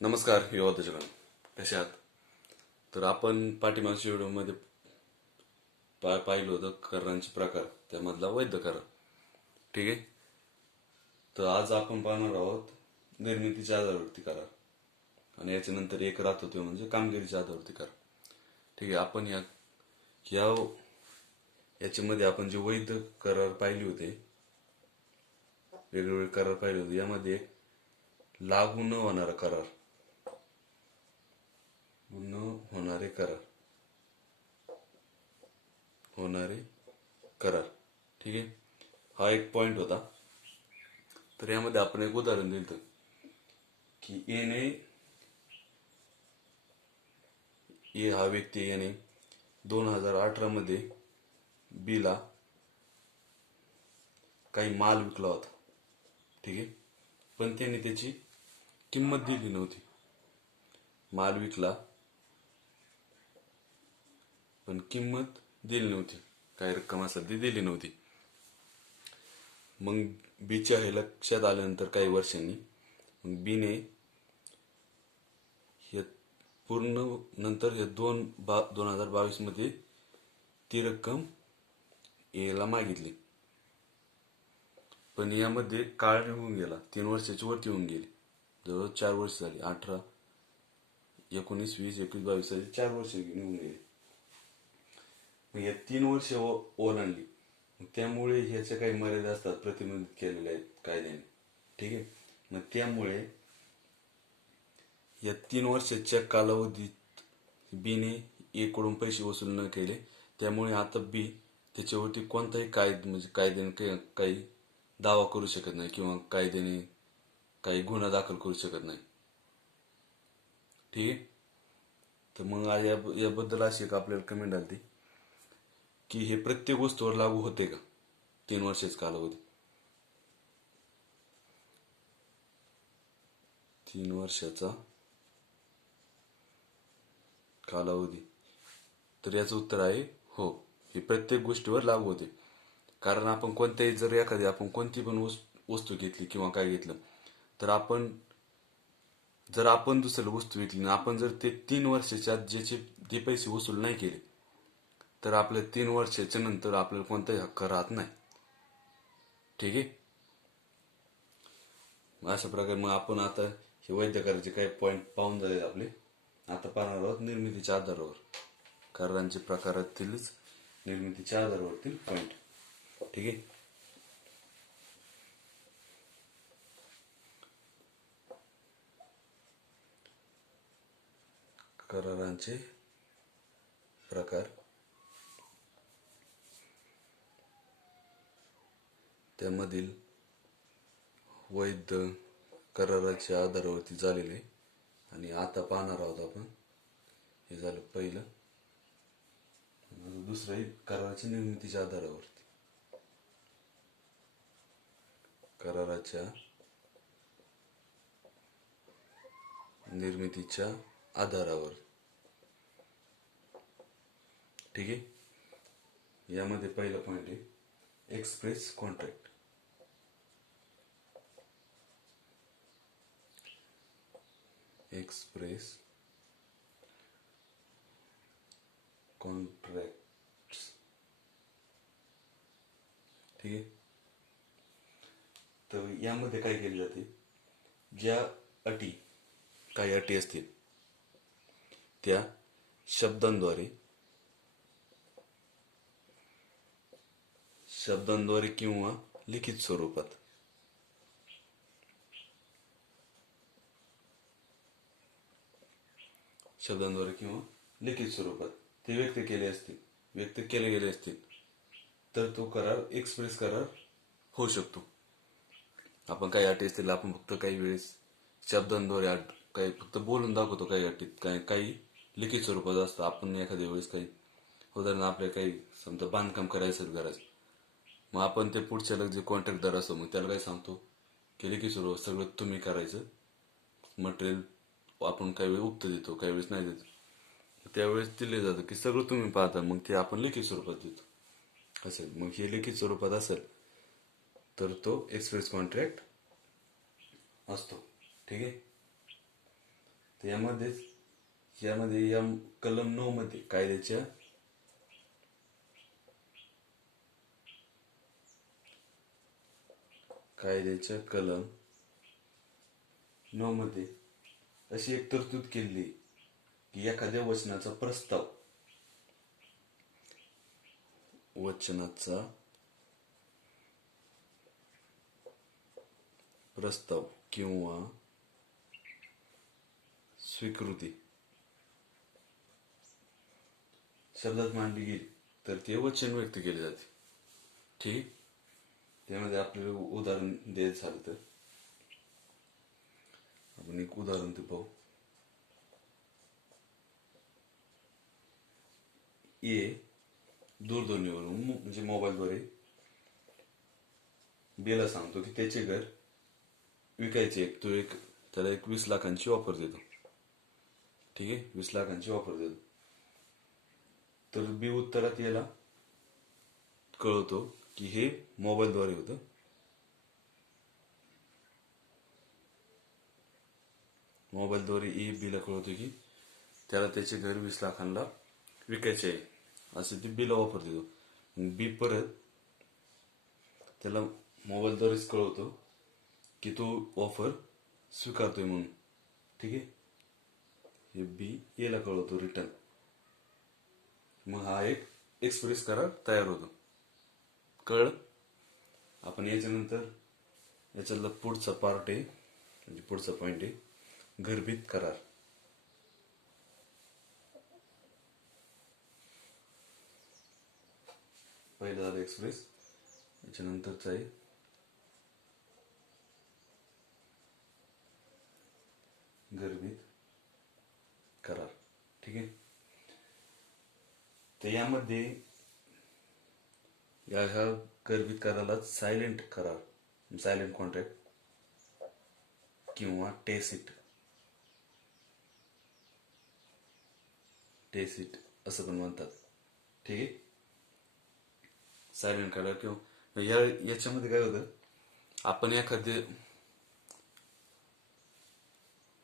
नमस्कार युवा दर्शकांनो, कसे आहात? तर आपण पाठीमागच्या व्हिडिओमध्ये पाहिलं होतं करारांचे प्रकार, त्यामधला वैध करार. ठीक आहे. तर आज आपण पाहणार आहोत निर्मितीच्या आधारावरती करार, आणि याच्यानंतर एक राहतो तो म्हणजे कामगिरीच्या आधारावरती करार. ठीक आहे. आपण याच्यामध्ये आपण जे वैध करार पाहिले होते, वेगवेगळे करार पाहिले होते, यामध्ये लागू न होणारा करार, न होणारे करार, ठीक आहे, हा एक पॉइंट होता. तर यामध्ये आपण एक उदाहरण दिलं की ए हा व्यक्ती याने 2018 मध्ये बी ला काही माल विकला होता. ठीक आहे. पण त्याने त्याची किंमत दिली नव्हती. माल विकला पण किंमत दिली नव्हती, काही रक्कम असेल ती दिली नव्हती. मग बीच्या हे लक्षात आल्यानंतर काही वर्षांनी मग बीने हे पूर्ण नंतर हे 2022 मध्ये ती रक्कम एला मागितली. पण यामध्ये काळ निघून गेला, 3 वर्षाची वरती होऊन गेली, जवळ 4 वर्ष झाली. 18, 19, 20, 21, 22 4 वर्ष निघून गेली. मग या 3 वर्ष ओलांडली. त्यामुळे ह्याच्या काही मर्यादा असतात, प्रतिबंधित केलेल्या आहेत कायद्याने. ठीक आहे. मग त्यामुळे या 3 वर्षाच्या कालावधीत बीने ए कडून पैसे वसूल न केले, त्यामुळे आता बी त्याच्यावरती कोणताही कायद्याने काही दावा करू शकत नाही किंवा कायद्याने काही गुन्हा दाखल करू शकत नाही. ठीक आहे. तर मग याबद्दल अशी एक आपल्याला कमेंट आली की हे प्रत्येक वस्तूवर लागू होते का 3 वर्षाचा कालावधी? 3 वर्षाचा कालावधी, तर याचं उत्तर आहे हो, हे प्रत्येक गोष्टीवर लागू होते. कारण आपण कोणती पण वस्तू घेतली किंवा काय घेतलं, तर जर आपण दुसऱ्याला वस्तू विकली ना, आपण जर ते 3 वर्षाच्या जे पैसे वसूल नाही केले, तर आपल्या 3 वर्षाच्या नंतर आपल्याला कोणताही हक्क राहत नाही. ठीक आहे. अशा प्रकारे मग आपण आता हे वैध कराराचे काही पॉईंट पाहून झाले आपले. आता पाहणार आहोत निर्मितीच्या आधारावर, करारांचे प्रकारातीलच निर्मितीच्या आधारावरतील पॉईंट. ठीक आहे. करारांचे प्रकार, त्यामधील वैध कराराच्या आधारावरती झालेले. आणि आता पाहणार आहोत आपण, हे झालं पहिलं. दुसरं कराराच्या निर्मितीच्या आधारावरती, कराराच्या निर्मितीच्या आधारावर. ठीक आहे. यामध्ये पहिला पॉइंट आहे एक्सप्रेस कॉन्ट्रॅक्ट. Express contract. ठीक आहे. तर यामध्ये काय केले जाते, ज्या काही अटी असतील त्या शब्दांद्वारे किंवा लिखित स्वरूपात ते व्यक्त केले गेले असतील, तर तो करार एक्सप्रेस करार होऊ शकतो. आपण काही अटी असतील, आपण फक्त काही वेळेस शब्दांद्वारे काही फक्त बोलून दाखवतो, काही अटीत काही लिखित स्वरूपात असतं. आपण एखाद्या वेळेस काही उदाहरण, आपल्याला काही समजा बांधकाम करायचं असेल घराचं, मग आपण ते पुढच्याला जे कॉन्ट्रॅक्टदार असतो, मग त्याला काय सांगतो की लिखित स्वरूपात सगळं तुम्ही करायचं, मटेरियल आपण काही वेळेस उक्त देतो, काही वेळेस नाही देतो. त्यावेळेस दिले जातं की सगळं तुम्ही पाहता, मग ते आपण लिखित स्वरूपात देतो असेल. मग हे लिखित स्वरूपात असेल तर तो एक्सप्रेस कॉन्ट्रॅक्ट असतो. ठीक आहे. तर यामध्ये या कलम 9 मध्ये कायद्याच्या कलम 9 मध्ये अशी एक तरतूद केली की एखाद्या वचनाचा प्रस्ताव किंवा स्वीकृती शब्दात मांडली गेली तर ते वचन व्यक्त केले जाते. ठीक. त्यामध्ये आपल्याला उदाहरण द्यायचं झालं तर आपण एक उदाहरण ते पाहू. दूरध्वनीवरून म्हणजे मोबाईलद्वारे बेला सांगतो की त्याचे घर विकायचे. त्याला एक 20 लाखांची ऑफर देतो. ठीक आहे, 20 लाखांची ऑफर देतो. तर बी उत्तरात याला कळवतो की हे मोबाईलद्वारे होतं. मोबाईलद्वारे ए बीला कळवतो की त्याला त्याचे घर 20 लाखांना विकायचे आहे, असे ते बीला ऑफर देतो. बी परत त्याला मोबाईलद्वारेच कळवतो की तो ऑफर स्वीकारतोय म्हणून. ठीक आहे, हे बी एला कळवतो रिटर्न. मग हा एक एक्सप्रेस करार तयार होतो. कळलं? आपण याच्यातला पुढचा पार्ट आहे, म्हणजे पुढचा पॉइंट आहे गर्भित करार. पहिला झाला एक्सप्रेस, याच्यानंतरचा आहे गर्भित करार. ठीक आहे. तर यामध्ये ह्या गर्भित कराराला सायलेंट कॉन्ट्रॅक्ट किंवा टेसिट असं पण म्हणतात. ठीक आहे. सायलेंट करार किंवा याच्यामध्ये काय होतं, आपण एखादे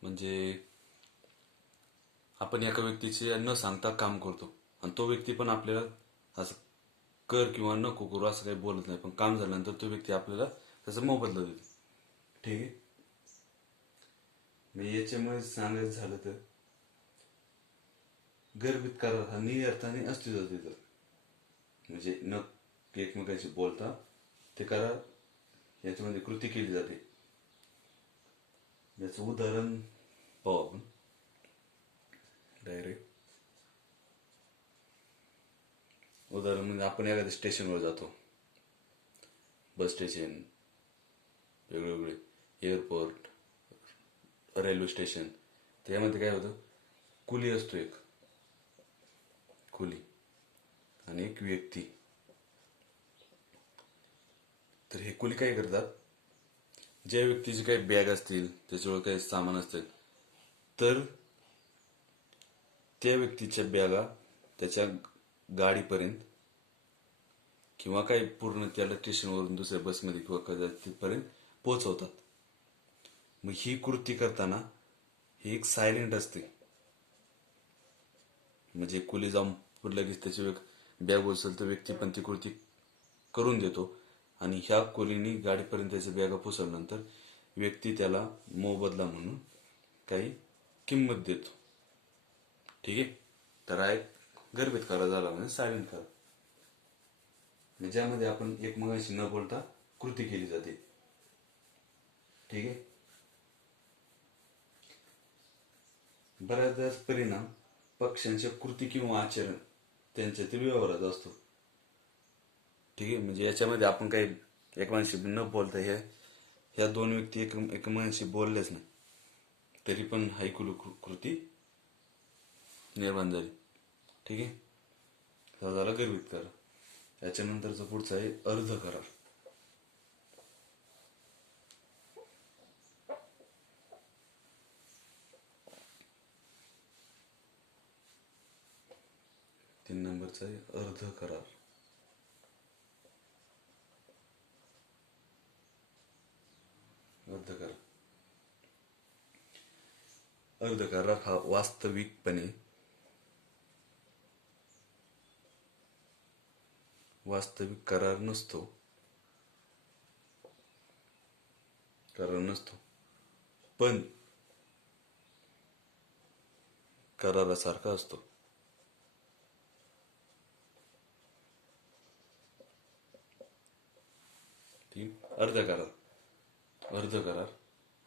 म्हणजे आपण एका व्यक्तीचे न सांगता काम करतो आणि तो व्यक्ती पण आपल्याला असं कर किंवा नको करू असं काही बोलत नाही, पण काम झाल्यानंतर तो व्यक्ती आपल्याला त्याचा मोबदला देतो. ठीक आहे. मी याच्यामुळे सांगायचं झालं तर गर्भित करार हा निअर्थाने अस्तित्वात येतो. म्हणजे न एकमेकांशी बोलता ते करार याच्यामध्ये कृती केली जाते. याचं उदाहरण पाहू आपण डायरेक्ट. उदाहरण म्हणजे आपण एखाद्या स्टेशनवर जातो, बस स्टेशन, वेगवेगळे एअरपोर्ट, रेल्वे स्टेशन. त्यामध्ये काय होतं, कुली असतो, एक कुली आणि एक व्यक्ती. तर हे कुली काय करतात, ज्या व्यक्तीचे काही बॅग असतील, त्याच्यावर काही सामान असतील, तर त्या व्यक्तीच्या बॅगा त्याच्या गाडीपर्यंत किंवा काही पूर्ण त्याला स्टेशनवरून दुसऱ्या बसमध्ये किंवा तिथपर्यंत पोहोचवतात. मग ही कृती करताना ही एक सायलेंट असते. म्हणजे कुली जाऊन लगेच त्याची बॅग उचलतो, व्यक्ती पण ती कृती करून देतो आणि ह्या कुलीने गाडीपर्यंत त्याच्या बॅगा पोचवल्यानंतर व्यक्ती त्याला मोबदला म्हणून काही किंमत देतो. ठीक आहे. तर हा एक गर्भित करार झाला, म्हणजे सायलेंट करार, ज्यामध्ये आपण एकमेकांशी न बोलता कृती केली जाते. ठीक आहे. बऱ्याचदा परिणाम पक्षांच्या कृती किंवा आचरण त्यांच्यातील व्यवहाराचा असतो. ठीक आहे. म्हणजे याच्यामध्ये आपण काही एकमेकांशी न बोलता ह्या दोन व्यक्ती एकमेकांशी बोललेच नाही तरी पण हाय कृती निर्माण झाली. ठीक आहे. हा झाला गर्भित करार. याच्यानंतरचा पुढचा आहे अर्ध करार. तीन नंबरचा आहे अर्ध करार. अर्ध करार अर्ध करार हा वास्तविक करार नसतो. पण करारासारखा असतो. ठीक. अर्ध करार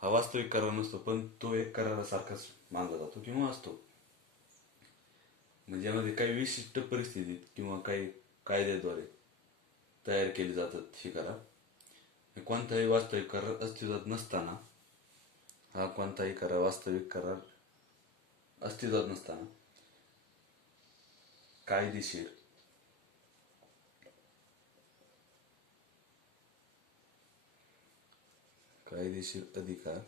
हा वास्तविक करार नसतो, पण तो एक करारासारखाच मानला जातो किंवा असतो. म्हणजे यामध्ये काही विशिष्ट परिस्थितीत किंवा काही कायद्याद्वारे तयार केले जातात हे करार. कोणताही वास्तविक करार अस्तित्वात नसताना कायदेशीर अधिकार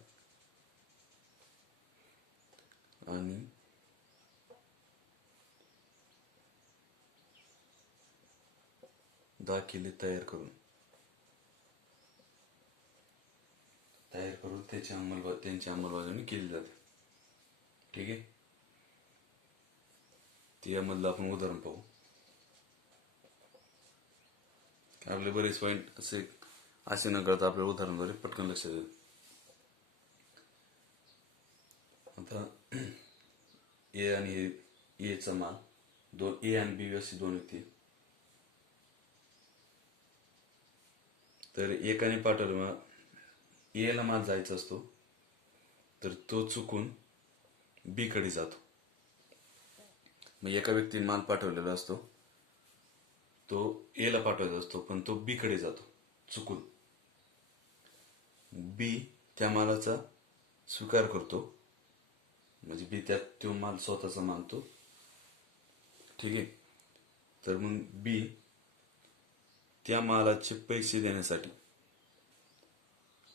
आणि दाखले तयार करून त्यांची अंमलबजावणी केली जाते. ठीक आहे. यामधलं आपण उदाहरण पाहू. आपले बरेच पॉईंट असे न करता आपल्या उदाहरणाद्वारे पटकन लक्षात येईल. आता ए आणि एचा माल ए आणि बी अशी दोन व्यक्ती, तर एकाने पाठवलं एला माल जायचा असतो, तर तो चुकून बी कडे जातो. मग एका व्यक्तीने माल पाठवलेला असतो, तो एला पाठवायचा असतो, पण तो बी कडे जातो चुकून. बी त्या मालाचा स्वीकार करतो, म्हणजे बी त्यात तो माल स्वतःचा मानतो. ठीक आहे. तर मग बी त्या मालाचे पैसे देण्यासाठी,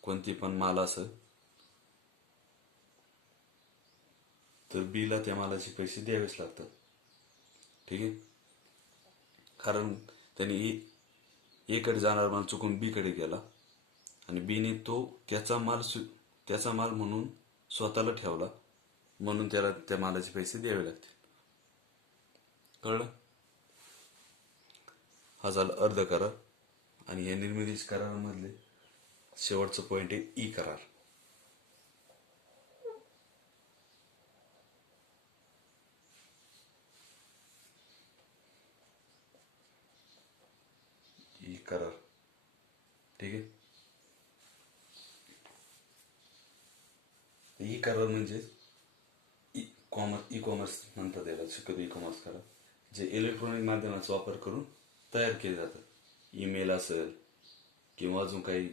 कोणती पण माल असेल तर बीला त्या मालाचे पैसे द्यावेच लागतात. ठीक आहे. कारण त्याने ए कडे जाणारा माल चुकून बी कडे गेला आणि बीने तो त्याचा माल म्हणून स्वतःला ठेवला, म्हणून त्याला त्या मालाचे पैसे द्यावे लागतील. कळलं? हा झाला अर्ध करार. आणि या निर्मिती करारामधले शेवटचं पॉइंट आहे ई करार. ई करार. ठीक आहे. ई करार म्हणजे ई कॉमर्स म्हणतात याला, शक्यतो ई कॉमर्स करार, जे इलेक्ट्रॉनिक माध्यमाचा वापर करून तयार केले जातात. ईमेल असेल किंवा अजून काही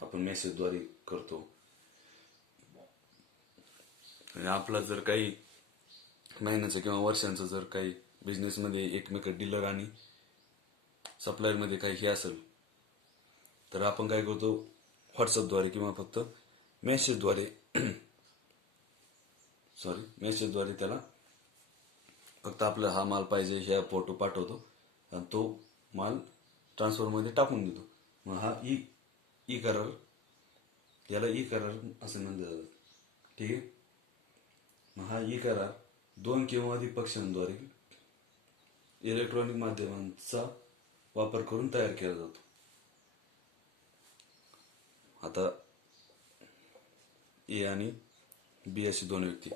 आपण मेसेजद्वारे करतो. आणि आपला जर काही महिन्याचं किंवा वर्षांचं जर काही बिझनेसमध्ये एकमेक डीलर आणि सप्लायरमध्ये काही हे असेल, तर आपण काय करतो, व्हॉट्सअपद्वारे किंवा फक्त मेसेजद्वारे त्याला फक्त आपला हा माल पाहिजे ह्या फोटो पाठवतो आणि तो माल ट्रान्सफरमध्ये टाकून देतो. मग हा ई करार, याला ई करार असे म्हणले जातात. ठीक आहे. मग हा ई करार दोन किंवा अधिक पक्षांद्वारे इलेक्ट्रॉनिक माध्यमांचा वापर करून तयार केला जातो. आता ए आणि बी अशी दोन व्यक्ती,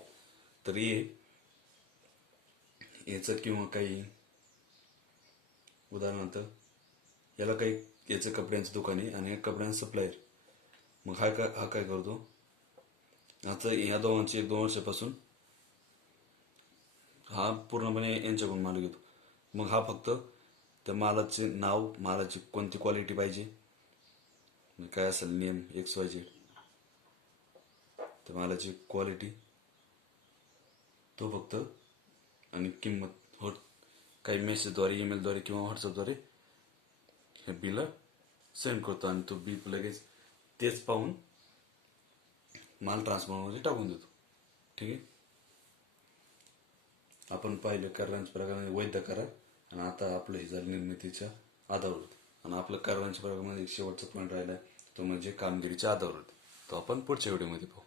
तर याचं किंवा काही उदाहरणार्थ याला काही याचं कपड्यांचं दुकान आहे आणि कपड्यांचं सप्लायर. मग हा काय करतो, आता ह्या दोघांची 1-2 वर्षापासून हा पूर्णपणे यांच्याकडून माल घेतो. मग हा फक्त त्या मालाचे नाव, मालाची कोणती क्वालिटी पाहिजे, काय असेल नेम XYZ, त्या मालाची क्वालिटी तो फक्त आणि किंमत काही मेसेजद्वारे, ईमेलद्वारे किंवा व्हॉट्सअपद्वारे हे बीला सेंड करतो आणि तो बी लगेच तेच पाहून माल ट्रान्सफरमध्ये टाकून देतो. ठीक आहे. आपण पाहिलं करारांच्या प्रकारामध्ये वैध करार, आणि आता आपलं हे झालं निर्मितीच्या आधारावर. आणि आपलं करारांच्या प्रकारामध्ये शेवटचा पॉईंट राहिला तो म्हणजे कामगिरीच्या आधारावर. तो आपण पुढच्या व्हिडिओमध्ये पाहू.